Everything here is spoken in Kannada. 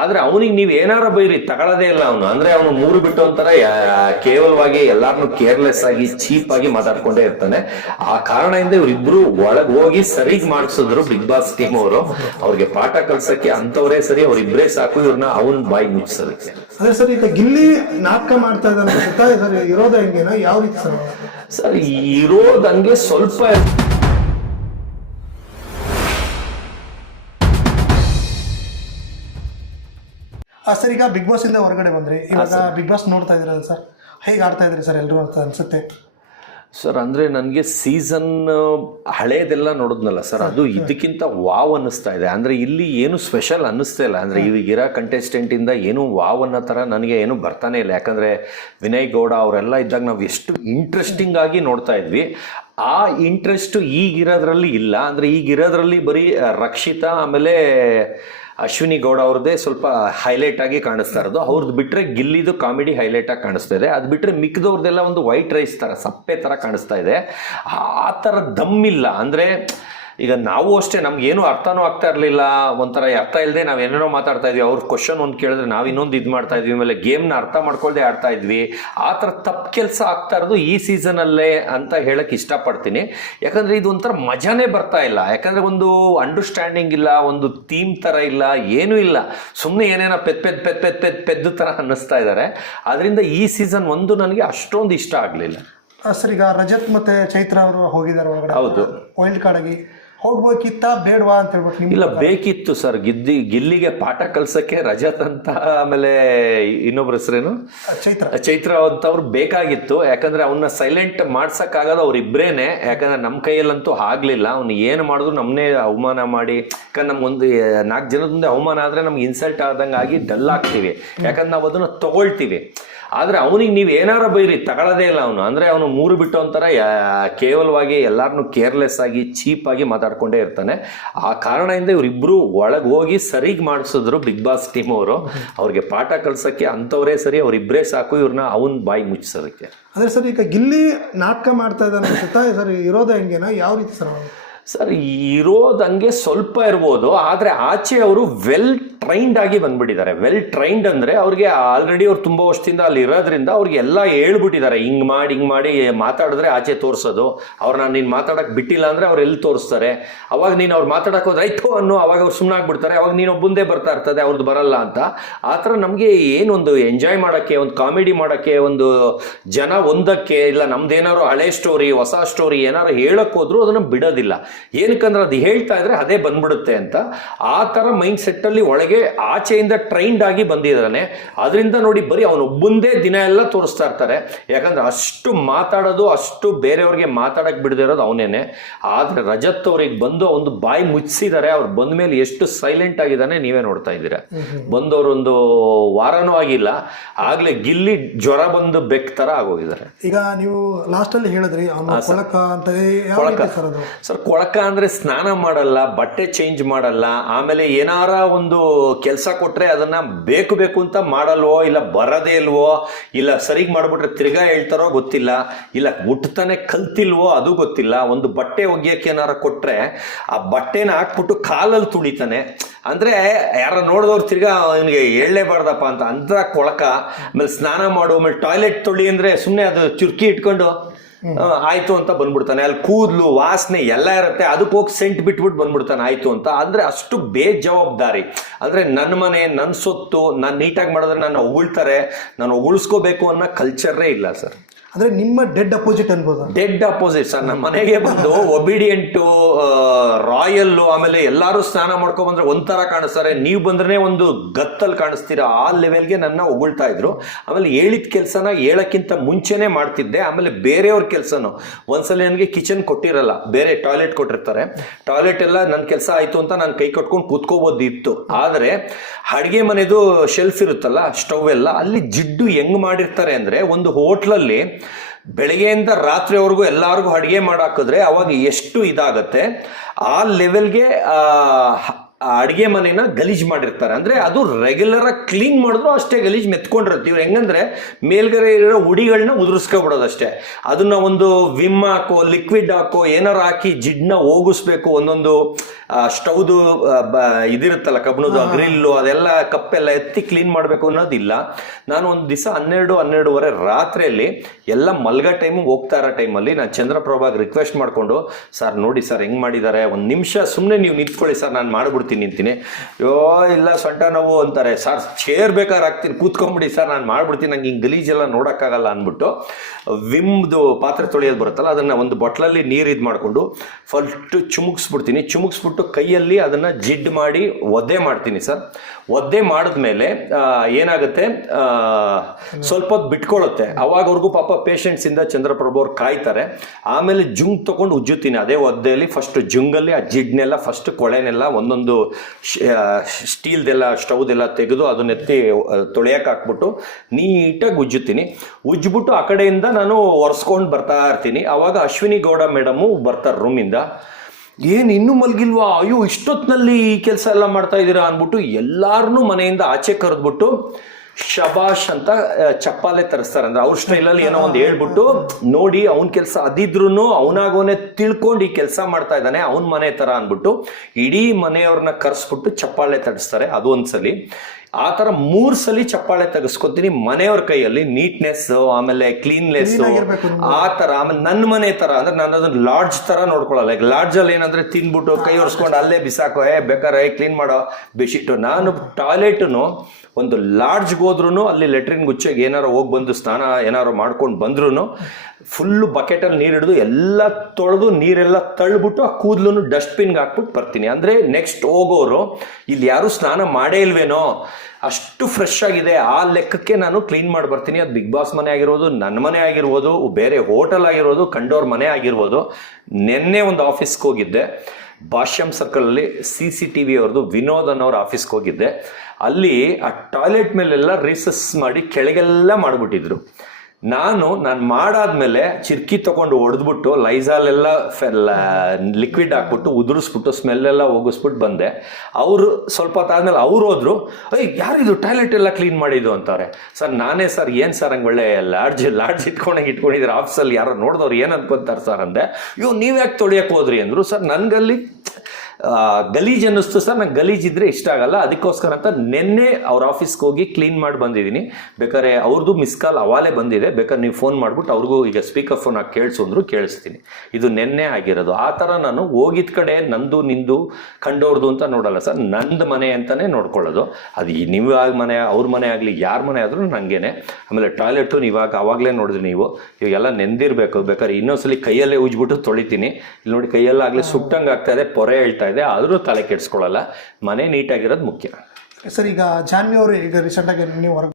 ಆದ್ರೆ ಅವನಿಗೆ ನೀವ್ ಏನಾರ ಬೈರಿ ತಗೊಳ್ಳೋದೇ ಇಲ್ಲ ಅವನು. ಅಂದ್ರೆ ಅವನು ಮೂರು ಬಿಟ್ಟು ಒಂಥರ ಕೇವಲವಾಗಿ ಎಲ್ಲಾರನು ಕೇರ್ಲೆಸ್ ಆಗಿ ಚೀಪ್ ಆಗಿ ಮಾತಾಡ್ಕೊಂಡೇ ಇರ್ತಾನೆ. ಆ ಕಾರಣದಿಂದ ಇವ್ರಿಬ್ರು ಒಳಗ್ ಹೋಗಿ ಸರಿಗ್ ಮಾಡಿಸಿದ್ರು ಬಿಗ್ ಬಾಸ್ ಟೀಮ್ ಅವರು. ಅವ್ರಿಗೆ ಪಾಠ ಕಲ್ಸಕ್ಕೆ ಅಂತವ್ರೇ ಸರಿ, ಅವ್ರಿಬ್ರೇ ಸಾಕು ಇವ್ರನ್ನ ಅವನ್ ಬಾಯಿ ಮುಚ್ಚಿಸೋದಕ್ಕೆ. ಅದೇ ಸರ್, ಈಗ ಗಿಲ್ಲಿ ನಾಟಕ ಮಾಡ್ತಾ ಇದ್ದಾನೆ ಸರ್, ಇರೋದ ಹೆಂಗೇನೋ ಯಾವ ರೀತಿ ಸರ್? ಸರ್ ಇರೋದಂಗೆ ಸ್ವಲ್ಪ ಸರ್, ಈಗ ಬಿಗ್ ಬಾಸ್ ಇಂದ ಹೊರಗಡೆ ಬಂದ್ರಿ, ಇವಾಗ ಬಿಗ್ ಬಾಸ್ ನೋಡ್ತಾ ಇದ್ರಲ್ಲ ಸರ್, ಹೇಗೆ ಆಡ್ತಾ ಇದ್ರಿ ಸರ್ ಎಲ್ರು ಅಂತ ಅನ್ಸುತ್ತೆ? ಸರ್ ಅಂದರೆ ನನಗೆ ಸೀಸನ್ ಹಳೇದೆಲ್ಲ ನೋಡಿದ್ನಲ್ಲ ಸರ್, ಅದು ಇದಕ್ಕಿಂತ ವಾವ್ ಅನ್ನಿಸ್ತಾ ಇದೆ. ಅಂದರೆ ಇಲ್ಲಿ ಏನು ಸ್ಪೆಷಲ್ ಅನ್ನಿಸ್ತಾ ಇಲ್ಲ. ಅಂದರೆ ಇವಾಗಿರೋ ಕಂಟೆಸ್ಟೆಂಟಿಂದ ಏನು ವಾವ್ ಅನ್ನೋ ಥರ ನನಗೆ ಏನು ಬರ್ತಾನೆ ಇಲ್ಲ. ಯಾಕಂದರೆ ವಿನಯ್ ಗೌಡ ಅವರೆಲ್ಲ ಇದ್ದಾಗ ನಾವು ಎಷ್ಟು ಇಂಟ್ರೆಸ್ಟಿಂಗ್ ಆಗಿ ನೋಡ್ತಾ ಇದ್ವಿ, ಆ ಇಂಟ್ರೆಸ್ಟ್ ಈಗಿರೋದ್ರಲ್ಲಿ ಇಲ್ಲ. ಅಂದರೆ ಈಗಿರೋದ್ರಲ್ಲಿ ಬರೀ ರಕ್ಷಿತಾ ಆಮೇಲೆ ಅಶ್ವಿನಿ ಗೌಡ ಅವ್ರದ್ದೇ ಸ್ವಲ್ಪ ಹೈಲೈಟ್ ಆಗಿ ಕಾಣಿಸ್ತಾ ಇರೋದು. ಅವ್ರದ್ದು ಬಿಟ್ಟರೆ ಗಿಲ್ಲಿದು ಕಾಮಿಡಿ ಹೈಲೈಟ್ ಆಗಿ ಕಾಣಿಸ್ತಾ ಇದೆ. ಅದು ಬಿಟ್ಟರೆ ಮಿಕ್ಕಿದವ್ರದ್ದೆಲ್ಲ ಒಂದು ವೈಟ್ ರೈಸ್ ಥರ ಸಪ್ಪೆ ಥರ ಕಾಣಿಸ್ತಾ ಇದೆ. ಆ ಥರ ದಮ್ಮಿಲ್ಲ. ಅಂದರೆ ಈಗ ನಾವು ಅಷ್ಟೇ, ನಮ್ಗೇನು ಅರ್ಥನೂ ಆಗ್ತಾ ಇರಲಿಲ್ಲ, ಒಂಥರ ಅರ್ಥ ಇಲ್ಲದೆ ನಾವು ಏನೇನೋ ಮಾತಾಡ್ತಾ ಇದ್ವಿ. ಅವ್ರ ಕ್ವಶನ್ ಒಂದು ಕೇಳಿದ್ರೆ ನಾವು ಇನ್ನೊಂದು ಇದು ಮಾಡ್ತಾ ಇದ್ವಿ, ಆಮೇಲೆ ಗೇಮ್ನ ಅರ್ಥ ಮಾಡ್ಕೊಳ್ದೆ ಆಡ್ತಾ ಇದ್ವಿ. ಆ ಥರ ತಪ್ಪು ಕೆಲಸ ಆಗ್ತಾ ಇರೋದು ಈ ಸೀಸನಲ್ಲೇ ಅಂತ ಹೇಳಕ್ಕೆ ಇಷ್ಟಪಡ್ತೀನಿ. ಯಾಕಂದರೆ ಇದು ಒಂಥರ ಮಜಾನೇ ಬರ್ತಾ ಇಲ್ಲ. ಯಾಕಂದರೆ ಒಂದು ಅಂಡರ್ಸ್ಟ್ಯಾಂಡಿಂಗ್ ಇಲ್ಲ, ಒಂದು ಥೀಮ್ ಥರ ಇಲ್ಲ, ಏನೂ ಇಲ್ಲ. ಸುಮ್ಮನೆ ಏನೇನೋ ಪೆದ್ದು ಥರ ಅನ್ನಿಸ್ತಾ ಇದ್ದಾರೆ. ಅದರಿಂದ ಈ ಸೀಸನ್ ಒಂದು ನನಗೆ ಅಷ್ಟೊಂದು ಇಷ್ಟ ಆಗಲಿಲ್ಲ. ಸರ್, ಈಗ ರಜತ್ ಮತ್ತೆ ಚೈತ್ರ ಅವರು ಹೋಗಿದ್ದಾರೆ ಒಳಗಡೆ. ಹೌದು, ವೈಲ್ಡ್ ಕಾರ್ಡ್ ಆಗಿ ಹೋಗ್ಬೇಕಿತ್ತ ಬೇಡವಾ ಅಂತ ಹೇಳ್ಬಿಟ್ಟು ಇಲ್ಲ ಬೇಕಿತ್ತು ಸರ್. ಗಿಲ್ಲಿಗೆ ಪಾಠ ಕಲ್ಸಕ್ಕೆ ರಜತ್ ಅಂತ ಆಮೇಲೆ ಇನ್ನೊಬ್ರ ಹೆಸರೇನು ಚೈತ್ರ ಅಂತವ್ರು ಬೇಕಾಗಿತ್ತು. ಯಾಕಂದ್ರೆ ಅವನ್ನ ಸೈಲೆಂಟ್ ಮಾಡ್ಸಕ್ಕಾಗದ ಅವ್ರಿಬ್ರೇನೆ. ಯಾಕಂದ್ರೆ ನಮ್ಮ ಕೈಯಲ್ಲಂತೂ ಆಗ್ಲಿಲ್ಲ. ಅವ್ನು ಏನು ಮಾಡಿದ್ರು ನಮ್ಮನ್ನೇ ಅವಮಾನ ಮಾಡಿ, ಯಾಕಂದ್ರೆ ನಮ್ಗೊಂದು 4 ಜನದ ಮುಂದೆ ಅವಮಾನ ಆದ್ರೆ ನಮ್ಗೆ ಇನ್ಸಲ್ಟ್ ಆದಂಗೆ ಆಗಿ ಡಲ್ ಆಗ್ತೀವಿ. ಯಾಕಂದ್ರೆ ನಾವು ಅದನ್ನ ತಗೊಳ್ತೀವಿ. ಆದರೆ ಅವನಿಗೆ ನೀವು ಏನಾರ ಬೈರಿ ತಗೊಳ್ಳೋದೇ ಇಲ್ಲ ಅವನು. ಅಂದರೆ ಅವನು ಮೂರು ಬಿಟ್ಟು ಒಂಥರ ಕೇವಲವಾಗಿ ಎಲ್ಲಾರನು ಕೇರ್ಲೆಸ್ ಆಗಿ ಚೀಪ್ ಆಗಿ ಮಾತಾಡ್ಕೊಂಡೇ ಇರ್ತಾನೆ. ಆ ಕಾರಣದಿಂದ ಇವರಿಬ್ರು ಒಳಗೆ ಹೋಗಿ ಸರಿಗ್ ಮಾಡಿಸಿದ್ರು ಬಿಗ್ ಬಾಸ್ ಟೀಮ್ ಅವರು. ಅವ್ರಿಗೆ ಪಾಠ ಕಲ್ಸಕ್ಕೆ ಅಂತವ್ರೇ ಸರಿ, ಅವರಿಬ್ಬರೇ ಸಾಕು ಇವ್ರನ್ನ ಅವನ್ ಬಾಯಿ ಮುಚ್ಚಿಸೋದಕ್ಕೆ. ಅದೇ ಸರ್, ಈಗ ಗಿಲ್ಲಿ ನಾಟಕ ಮಾಡ್ತಾ ಇದ್ದಾನೆ ಅನ್ಸುತ್ತಾ ಸರ್, ಇರೋದ ಹೆಂಗೇನೋ ಯಾವ ರೀತಿ ಸರ್? ಸರ್ ಇರೋದಂಗೆ ಸ್ವಲ್ಪ ಇರ್ಬೋದು, ಆದರೆ ಆಚೆ ಅವರು ವೆಲ್ ಟ್ರೈನ್ಡ್ ಆಗಿ ಬಂದ್ಬಿಟ್ಟಿದ್ದಾರೆ. ವೆಲ್ ಟ್ರೈನ್ಡ್ ಅಂದರೆ ಅವ್ರಿಗೆ ಆಲ್ರೆಡಿ ಅವ್ರು ತುಂಬ ವರ್ಷದಿಂದ ಅಲ್ಲಿ ಇರೋದ್ರಿಂದ ಅವ್ರಿಗೆ ಎಲ್ಲ ಹೇಳ್ಬಿಟ್ಟಿದ್ದಾರೆ. ಹಿಂಗೆ ಮಾಡಿ ಮಾತಾಡಿದ್ರೆ ಆಚೆ ತೋರಿಸೋದು. ಅವ್ರನ್ನ ನೀನು ಮಾತಾಡೋಕೆ ಬಿಟ್ಟಿಲ್ಲ ಅಂದರೆ ಅವ್ರು ಎಲ್ಲಿ ತೋರಿಸ್ತಾರೆ. ಅವಾಗ ನೀನು ಅವ್ರು ಮಾತಾಡೋಕೆ ಹೋದ್ರೆ ಆಯ್ತು ಅನ್ನೋ, ಅವಾಗ ಅವ್ರು ಸುಮ್ಮನೆ ಆಗ್ಬಿಡ್ತಾರೆ. ಅವಾಗ ನೀನು ಒಬ್ಬಂದೇ ಬರ್ತಾ ಇರ್ತದೆ, ಅವ್ರದ್ದು ಬರಲ್ಲ ಅಂತ. ಆ ಥರ ನಮಗೆ ಏನೊಂದು ಎಂಜಾಯ್ ಮಾಡೋಕ್ಕೆ, ಒಂದು ಕಾಮಿಡಿ ಮಾಡೋಕ್ಕೆ, ಒಂದು ಜನ ಒಂದಕ್ಕೆ ಇಲ್ಲ, ನಮ್ದೇನಾದ್ರು ಹಳೆ ಸ್ಟೋರಿ ಹೊಸ ಸ್ಟೋರಿ ಏನಾರು ಹೇಳಕ್ಕೆ ಹೋದ್ರು ಅದನ್ನು ಬಿಡೋದಿಲ್ಲ. ಏನಕ್ಕಂದ್ರೆ ಅದು ಹೇಳ್ತಾ ಇದ್ರೆ ಅದೇ ಬಂದ್ಬಿಡುತ್ತೆ ಅಂತ. ಆ ಥರ ಮೈಂಡ್ ಸೆಟ್ಟಲ್ಲಿ ಒಳಗೆ ಆಚೆಯಿಂದ ಟ್ರೈನ್ಡ್ ಆಗಿ ಬಂದಿದ್ದಾನೆ. ಅದರಿಂದ ನೋಡಿ ಬರೀ ಅವನೊಬ್ಬಂದೇ ದಿನ ಎಲ್ಲ ತೋರಿಸ್ತಾ ಇರ್ತಾರೆ. ಯಾಕಂದ್ರೆ ಅಷ್ಟು ಮಾತಾಡೋದು, ಅಷ್ಟು ಬೇರೆಯವ್ರಿಗೆ ಮಾತಾಡಕ್ಕೆ ಬಿಡದಿರೋದು ಅವನೇನೆ. ಆದರೆ ರಜತ್ ಅವ್ರಿಗೆ ಬಂದು ಒಂದು ಬಾಯಿ ಮುಚ್ಚಿಸಿದ್ದಾರೆ. ಅವ್ರು ಬಂದ ಮೇಲೆ ಎಷ್ಟು ಸೈಲೆಂಟ್ ಆಗಿದ್ದಾನೆ ನೀವೇ ನೋಡ್ತಾ ಇದ್ದೀರಾ. ಬಂದವರೊಂದು ವಾರನೂ ಆಗಿಲ್ಲ, ಆಗ್ಲೇ ಗಿಲ್ಲಿ ಜ್ವರ ಬಂದು ಬೆಕ್ ತರ ಆಗೋಗಿದ್ದಾರೆ. ಈಗ ನೀವು ಲಾಸ್ಟ್ ಅಲ್ಲಿ ಹೇಳಿದ್ರಿ ಕೊಳಕ ಅಂತ. ಸರ್ ಕೊಳಕ ಅಂದ್ರೆ ಸ್ನಾನ ಮಾಡಲ್ಲ, ಬಟ್ಟೆ ಚೇಂಜ್ ಮಾಡಲ್ಲ, ಆಮೇಲೆ ಏನಾರ ಒಂದು ಕೆಲಸ ಕೊಟ್ರೆ ಅದನ್ನ ಬೇಕು ಅಂತ ಮಾಡಲ್ವೋ, ಇಲ್ಲ ಬರದೇ ಇಲ್ವೋ, ಇಲ್ಲ ಸರಿಗ್ ಮಾಡ್ಬಿಟ್ರೆ ತಿರ್ಗಾ ಹೇಳ್ತಾರೋ ಗೊತ್ತಿಲ್ಲ, ಇಲ್ಲ ಮುಟ್ತಾನೆ ಕಲ್ತಿಲ್ವೋ ಅದು ಗೊತ್ತಿಲ್ಲ. ಒಂದು ಬಟ್ಟೆ ಒಗ್ಯಕ್ಕೆ ಏನಾರ ಕೊಟ್ರೆ ಆ ಬಟ್ಟೆನ ಹಾಕ್ಬಿಟ್ಟು ಕಾಲಲ್ಲಿ ತುಳಿತಾನೆ. ಅಂದ್ರೆ ಯಾರ ನೋಡಿದವ್ರು ತಿರ್ಗಾ ಅವನಿಗೆ ಹೇಳಲೇಬಾರ್ದಪ್ಪ ಅಂತ ಕೊಳಕ. ಆಮೇಲೆ ಸ್ನಾನ ಮಾಡು, ಆಮೇಲೆ ಟಾಯ್ಲೆಟ್ ತೊಳಿ ಅಂದ್ರೆ ಸುಮ್ಮನೆ ಅದು ಚುರ್ಕಿ ಇಟ್ಕೊಂಡು ಆಯ್ತು ಅಂತ ಬಂದ್ಬಿಡ್ತಾನೆ. ಅಲ್ಲಿ ಕೂದಲು ವಾಸನೆ ಎಲ್ಲ ಇರುತ್ತೆ, ಅದಕ್ಕೆ ಹೋಗಿ ಸೆಂಟ್ ಬಿಟ್ಬಿಟ್ಟು ಬಂದ್ಬಿಡ್ತಾನೆ ಆಯ್ತು ಅಂತ. ಅಂದ್ರೆ ಅಷ್ಟು ಬೇಜವಾಬ್ದಾರಿ. ಅಂದ್ರೆ ನನ್ನ ಮನೆ, ನನ್ನ ಸೊತ್ತು, ನಾನು ನೀಟಾಗಿ ಮಾಡಿದ್ರೆ ನನ್ನ ಹೊಗಳ್ತಾರೆ, ನಾನು ಹೊಗಳ್ಸ್ಕೋಬೇಕು ಅನ್ನೋ ಕಲ್ಚರೇ ಇಲ್ಲ ಸರ್. ಅಂದ್ರೆ ನಿಮ್ಮ ಡೆಡ್ ಅಪೋಸಿಟ್ ಅನ್ಬೋದು. Dead opposite sir. ನಮ್ಮ ಮನೆಗೆ ಬಂದು ಒಬಿಡಿಯಂಟು, ರಾಯಲ್ಲು, ಆಮೇಲೆ ಎಲ್ಲರೂ ಸ್ನಾನ ಮಾಡ್ಕೊ ಬಂದ್ರೆ ಒಂಥರ ಕಾಣಿಸ್ತಾರೆ. ನೀವು ಬಂದ್ರೆ ಒಂದು ಗತ್ತಲ್ಲಿ ಕಾಣಿಸ್ತೀರಾ. ಆ ಲೆವೆಲ್ಗೆ ನನ್ನ ಹೊಗಳ್ತಾ ಇದ್ರು. ಆಮೇಲೆ ಹೇಳಿದ ಕೆಲಸನ ಹೇಳಕ್ಕಿಂತ ಮುಂಚೆನೆ ಮಾಡ್ತಿದ್ದೆ. ಆಮೇಲೆ ಬೇರೆಯವ್ರ ಕೆಲಸನು ಒಂದ್ಸಲ ನನಗೆ ಕಿಚನ್ ಕೊಟ್ಟಿರಲ್ಲ, ಬೇರೆ ಟಾಯ್ಲೆಟ್ ಕೊಟ್ಟಿರ್ತಾರೆ. ಟಾಯ್ಲೆಟ್ ಎಲ್ಲ ನನ್ನ ಕೆಲಸ ಆಯ್ತು ಅಂತ ನಾನು ಕೈ ಕಟ್ಕೊಂಡು ಕೂತ್ಕೋಬೋದಿತ್ತು. ಆದರೆ ಅಡುಗೆ ಮನೆದು ಶೆಲ್ಫ್ ಇರುತ್ತಲ್ಲ, ಸ್ಟವ್ ಎಲ್ಲ, ಅಲ್ಲಿ ಜಿಡ್ಡು ಹೆಂಗ್ ಮಾಡಿರ್ತಾರೆ ಅಂದ್ರೆ, ಒಂದು ಹೋಟ್ಲಲ್ಲಿ ಬೆಳಗ್ಗೆಯಿಂದ ರಾತ್ರಿವರೆಗೂ ಎಲ್ಲರಿಗೂ ಅಡುಗೆ ಮಾಡಾಕಿದ್ರೆ ಅವಾಗ ಎಷ್ಟು ಇದಾಗತ್ತೆ. ಆ ಲೆವೆಲ್ಗೆ ಅಡಿಗೆ ಮನೆನ ಗಲೀಜ್ ಮಾಡಿರ್ತಾರೆ. ಅಂದ್ರೆ ಅದು ರೆಗ್ಯುಲರ್ ಆಗಿ ಕ್ಲೀನ್ ಮಾಡಿದ್ರು ಅಷ್ಟೇ ಗಲೀಜ್ ಮೆತ್ಕೊಂಡಿರುತ್ತೆ. ಇವ್ರು ಹೆಂಗಂದ್ರೆ ಮೇಲ್ಗಡೆ ಇರೋ ಉಡಿಗಳನ್ನ ಉದುರಿಸ್ಕೊಬಿಡೋದಷ್ಟೇ. ಅದನ್ನ ಒಂದು ವಿಮ್ ಹಾಕೋ, ಲಿಕ್ವಿಡ್ ಹಾಕೋ, ಏನಾರು ಹಾಕಿ ಜಿಡ್ನ ಹೋಗಿಸ್ಬೇಕು. ಒಂದೊಂದು ಸ್ಟವ್ದು ಇದಿರುತ್ತಲ್ಲ ಕಬ್ಬಣದು ಗ್ರಿಲ್ಲು, ಅದೆಲ್ಲ ಕಪ್ಪೆಲ್ಲ ಎತ್ತಿ ಕ್ಲೀನ್ ಮಾಡಬೇಕು ಅನ್ನೋದಿಲ್ಲ. ನಾನು ಒಂದು ದಿವಸ 12-12:30 ರಾತ್ರಿಯಲ್ಲಿ ಎಲ್ಲ ಮಲ್ಗೋ ಟೈಮಿಗೆ ಹೋಗ್ತಾ ಇರೋ ಟೈಮಲ್ಲಿ ನಾನು ಚಂದ್ರಪ್ರಭಾಗ್ ರಿಕ್ವೆಸ್ಟ್ ಮಾಡಿಕೊಂಡು, ಸರ್ ನೋಡಿ ಸರ್ ಹೆಂಗೆ ಮಾಡಿದ್ದಾರೆ, ಒಂದು ನಿಮಿಷ ಸುಮ್ಮನೆ ನೀವು ನಿಂತ್ಕೊಳ್ಳಿ ಸರ್, ನಾನು ಮಾಡ್ಬಿಡ್ತೀನಿ ನಿಂತೀನಿ. ಅಯ್ಯೋ ಇಲ್ಲ ಸೊಂಟ ನೋವು ಅಂತಾರೆ. ಸರ್ ಚೇರ್ ಬೇಕಾದ್ರೆ ಹಾಕ್ತೀನಿ, ಕೂತ್ಕೊಂಬಿಡಿ ಸರ್, ನಾನು ಮಾಡ್ಬಿಡ್ತೀನಿ, ನಂಗೆ ಹಿಂಗೆ ಗಲೀಜೆಲ್ಲ ನೋಡೋಕ್ಕಾಗಲ್ಲ ಅಂದ್ಬಿಟ್ಟು ವಿಮ್ದು ಪಾತ್ರೆ ತೊಳೆಯೋದು ಬರುತ್ತಲ್ಲ, ಅದನ್ನು ಒಂದು ಬಟ್ಲಲ್ಲಿ ನೀರು ಇದು ಮಾಡಿಕೊಂಡು ಫಸ್ಟ್ ಚುಮುಕ್ಸ್ಬಿಟ್ಟು ಕೈಯಲ್ಲಿ ಅದನ್ನು ಜಿಡ್ ಮಾಡಿ ಒದ್ದೆ ಮಾಡ್ತೀನಿ ಸರ್. ಒದ್ದೆ ಮಾಡಿದ್ಮೇಲೆ ಏನಾಗುತ್ತೆ, ಸ್ವಲ್ಪ ಹೊತ್ತು ಬಿಟ್ಕೊಳ್ಳುತ್ತೆ. ಅವಾಗವ್ರಿಗೂ ಪಾಪ ಪೇಷಂಟ್ಸ್ ಇಂದ ಚಂದ್ರಪ್ರಭು ಅವ್ರು ಕಾಯ್ತಾರೆ. ಆಮೇಲೆ ಜುಂಗ್ ತಗೊಂಡು ಉಜ್ಜುತ್ತೀನಿ ಅದೇ ಒದ್ದೆಯಲ್ಲಿ. ಫಸ್ಟ್ ಜುಂಗಲ್ಲಿ ಆ ಜಿಡ್ನೆಲ್ಲ ಫಸ್ಟ್ ಕೊಳೆನೆಲ್ಲ ಒಂದೊಂದು ಸ್ಟೀಲ್ದೆಲ್ಲ ಸ್ಟವ್ದೆಲ್ಲ ತೆಗೆದು ಅದನ್ನೆತ್ತಿ ತೊಳೆಯಕ್ಕೆ ಹಾಕ್ಬಿಟ್ಟು ನೀಟಾಗಿ ಉಜ್ಜಿಬಿಟ್ಟು ಆ ಕಡೆಯಿಂದ ನಾನು ಒರೆಸ್ಕೊಂಡು ಬರ್ತಾ ಇರ್ತೀನಿ. ಅವಾಗ ಅಶ್ವಿನಿ ಗೌಡ ಮೇಡಮು ಬರ್ತಾರೆ ರೂಮಿಂದ. ಏನು ಇನ್ನೂ ಮಲಗಿಲ್ವಾ, ಅಯ್ಯೋ ಇಷ್ಟೊತ್ತಿನಲ್ಲಿ ಈ ಕೆಲಸ ಎಲ್ಲ ಮಾಡ್ತಾ ಇದ್ದೀರಾ ಅಂದ್ಬಿಟ್ಟು ಎಲ್ಲಾರನ್ನೂ ಮನೆಯಿಂದ ಆಚೆ ಕರೆದ್ಬಿಟ್ಟು ಶಬಾಷ್ ಅಂತ ಚಪ್ಪಾಲೆ ತರಿಸ್ತಾರೆ. ಅಂದ್ರೆ ಅವ್ರ ಸ್ಟೈಲಲ್ಲಿ ಏನೋ ಒಂದು ಹೇಳ್ಬಿಟ್ಟು, ನೋಡಿ ಅವ್ನ ಕೆಲಸ ಅದಿದ್ರು ಅವನಾಗೋನೆ ತಿಳ್ಕೊಂಡು ಈ ಕೆಲಸ ಮಾಡ್ತಾ ಇದ್ದಾನೆ, ಅವನ ಮನೆ ತರ ಅಂದ್ಬಿಟ್ಟು ಇಡೀ ಮನೆಯವ್ರನ್ನ ಕರೆಸ್ಬಿಟ್ಟು ಚಪ್ಪಾಳೆ ತರಿಸ್ತಾರೆ. ಅದು ಒಂದ್ಸಲಿ. ಆ ಥರ 3 ಸಲ ಚಪ್ಪಾಳೆ ತೆಗೆಸ್ಕೊತೀನಿ ಮನೆಯವ್ರ ಕೈಯಲ್ಲಿ. ನೀಟ್ನೆಸ್, ಆಮೇಲೆ ಕ್ಲೀನ್ನೆಸ್ ಆ ಥರ. ಆಮೇಲೆ ನನ್ನ ಮನೆ ಥರ ಅಂದ್ರೆ ನಾನು ಅದನ್ನ ಲಾಡ್ಜ್ ಥರ ನೋಡ್ಕೊಳ್ಳಲ್ಲ. ಈಗ ಲಾಡ್ಜಲ್ಲಿ ಏನಂದ್ರೆ ತಿಂದ್ಬಿಟ್ಟು ಕೈ ಒರೆಸ್ಕೊಂಡು ಅಲ್ಲೇ ಬಿಸಾಕೋ, ಬೇಕಾರೆ ಕ್ಲೀನ್ ಮಾಡೋ ಬೆಡ್ಶೀಟು. ನಾನು ಟಾಯ್ಲೆಟನ್ನು ಒಂದು ಲಾಡ್ಜ್ಗೆ ಹೋದ್ರೂ ಅಲ್ಲಿ ಲೆಟ್ರಿನ್ ಗುಚ್ಚಾಗಿ ಏನಾರು ಹೋಗಿ ಬಂದು ಸ್ನಾನ ಏನಾರು ಮಾಡ್ಕೊಂಡು ಬಂದ್ರೂ ಫುಲ್ಲು ಬಕೆಟಲ್ಲಿ ನೀರು ಹಿಡಿದು ಎಲ್ಲ ತೊಳೆದು ನೀರೆಲ್ಲ ತಳ್ಳಿಬಿಟ್ಟು ಆ ಕೂದಲನ್ನು ಡಸ್ಟ್ಬಿನ್ಗೆ ಹಾಕ್ಬಿಟ್ಟು ಬರ್ತೀನಿ. ಅಂದರೆ ನೆಕ್ಸ್ಟ್ ಹೋಗೋರು ಇಲ್ಲಿ ಯಾರೂ ಸ್ನಾನ ಮಾಡೇ ಇಲ್ವೇನೋ, ಅಷ್ಟು ಫ್ರೆಶ್ ಆಗಿದೆ ಆ ಲೆಕ್ಕಕ್ಕೆ ನಾನು ಕ್ಲೀನ್ ಮಾಡಿ ಬರ್ತೀನಿ. ಅದು ಬಿಗ್ ಬಾಸ್ ಮನೆ ಆಗಿರ್ಬೋದು, ನನ್ನ ಮನೆ ಆಗಿರ್ಬೋದು, ಬೇರೆ ಹೋಟೆಲ್ ಆಗಿರ್ಬೋದು, ಕಂಡೋರ್ ಮನೆ ಆಗಿರ್ಬೋದು. ನಿನ್ನೆ ಒಂದು ಆಫೀಸ್ಗೆ ಹೋಗಿದ್ದೆ, ಭಾಷ್ಯಂ ಸರ್ಕಲಲ್ಲಿ CCTV ಅವ್ರದ್ದು ವಿನೋದ್ ಅನ್ನೋರ ಆಫೀಸ್ಗೆ ಹೋಗಿದ್ದೆ. ಅಲ್ಲಿ ಆ ಟಾಯ್ಲೆಟ್ ಮೇಲೆಲ್ಲ ರೀಸಸ್ ಮಾಡಿ ಕೆಳಗೆಲ್ಲ ಮಾಡಿಬಿಟ್ಟಿದ್ರು. ನಾನು ಮಾಡಾದ್ಮೇಲೆ ಚಿರ್ಕಿ ತಗೊಂಡು ಹೊಡೆದ್ಬಿಟ್ಟು ಲೈಸಾಲೆಲ್ಲ ಲಿಕ್ವಿಡ್ ಹಾಕ್ಬಿಟ್ಟು ಉದುರಿಸ್ಬಿಟ್ಟು ಸ್ಮೆಲ್ಲೆಲ್ಲ ಹೋಗಿಸ್ಬಿಟ್ಟು ಬಂದೆ. ಅವರು ಸ್ವಲ್ಪ ಹೊತ್ತಾದ್ಮೇಲೆ ಅವ್ರು ಹೋದ್ರು, ಯಾರಿದು ಟಾಯ್ಲೆಟ್ ಎಲ್ಲ ಕ್ಲೀನ್ ಮಾಡಿದ್ದು ಅಂತಾರೆ. ಸರ್ ನಾನೇ ಸರ್. ಏನು ಸರ್ ಹಂಗೆ ಒಳ್ಳೆ ಲಾಡ್ಜ್ ಇಟ್ಕೊಂಡಿದ್ರೆ ಆಫೀಸಲ್ಲಿ ಯಾರೋ ನೋಡಿದವ್ರು ಏನು ಅನ್ಕೊಂತಾರೆ ಸರ್ ಅಂದೆ. ಅಯ್ಯೋ ನೀವ್ಯಾಕೆ ತೊಳಿಯಕ್ಕೆ ಹೋದ್ರಿ ಅಂದರು. ಸರ್ ನನಗಲ್ಲಿ ಗಲೀಜ್ ಅನ್ನಿಸ್ತು ಸರ್. ನಂಗೆ ಗಲೀಜ್ ಇದ್ರೆ ಇಷ್ಟ ಆಗಲ್ಲ, ಅದಕ್ಕೋಸ್ಕರ ಅಂತ ನಿನ್ನೆ ಅವ್ರ ಆಫೀಸ್ಗೆ ಹೋಗಿ ಕ್ಲೀನ್ ಮಾಡಿ ಬಂದಿದ್ದೀನಿ. ಬೇಕಾದ್ರೆ ಅವ್ರದ್ದು ಮಿಸ್ ಕಾಲ್ ಅವಾಲೇ ಬಂದಿದೆ, ಬೇಕಾದ್ರೆ ನೀವು ಫೋನ್ ಮಾಡಿಬಿಟ್ಟು ಅವ್ರಿಗೂ ಈಗ ಸ್ಪೀಕರ್ ಫೋನ್ ಹಾಕಿ ಕೇಳಿಸೋಂದ್ರು ಕೇಳಿಸ್ತೀನಿ. ಇದು ನಿನ್ನೆ ಆಗಿರೋದು. ಆ ಥರ ನಾನು ಹೋಗಿದ್ದ ಕಡೆ ನಂದು ನಿಂದು ಕಂಡೋರ್ದು ಅಂತ ನೋಡಲ್ಲ ಸರ್, ನಂದು ಮನೆ ಅಂತಲೇ ನೋಡ್ಕೊಳ್ಳೋದು. ಅದು ನೀವು ಮನೆ ಅವ್ರ ಮನೆ ಆಗಲಿ ಯಾರ ಮನೆ ಆದರೂ ನನಗೇನೆ. ಆಮೇಲೆ ಟಾಯ್ಲೆಟು ಆವಾಗಲೇ ನೋಡಿದ್ರಿ ನೀವು, ಇವಾಗೆಲ್ಲ ನೆಂದಿರಬೇಕು. ಬೇಕಾದ್ರೆ ಇನ್ನೊಂದ್ಸಲಿ ಕೈಯಲ್ಲೇ ಉಜ್ಬಿಟ್ಟು ತೊಳಿತೀನಿ. ಇಲ್ಲಿ ನೋಡಿ ಕೈಯಲ್ಲಾಗಲೇ ಸುಟ್ಟಂಗೆ ಆಗ್ತಾ ಇದೆ, ಪೊರೆ ಹೇಳ್ತಾ ಇದೆ, ಆದರೂ ತಲೆ ಕೆಡಿಸ್ಕೊಳ್ಳಲ್ಲ. ಮನೆ ನೀಟಾಗಿರೋದು ಮುಖ್ಯ ಸರ್. ಈಗ ಜಾನ್ವಿ ಅವರು ಈಗ ರೀಸೆಂಟಾಗಿ ನೀವು ಹೊರಗೆ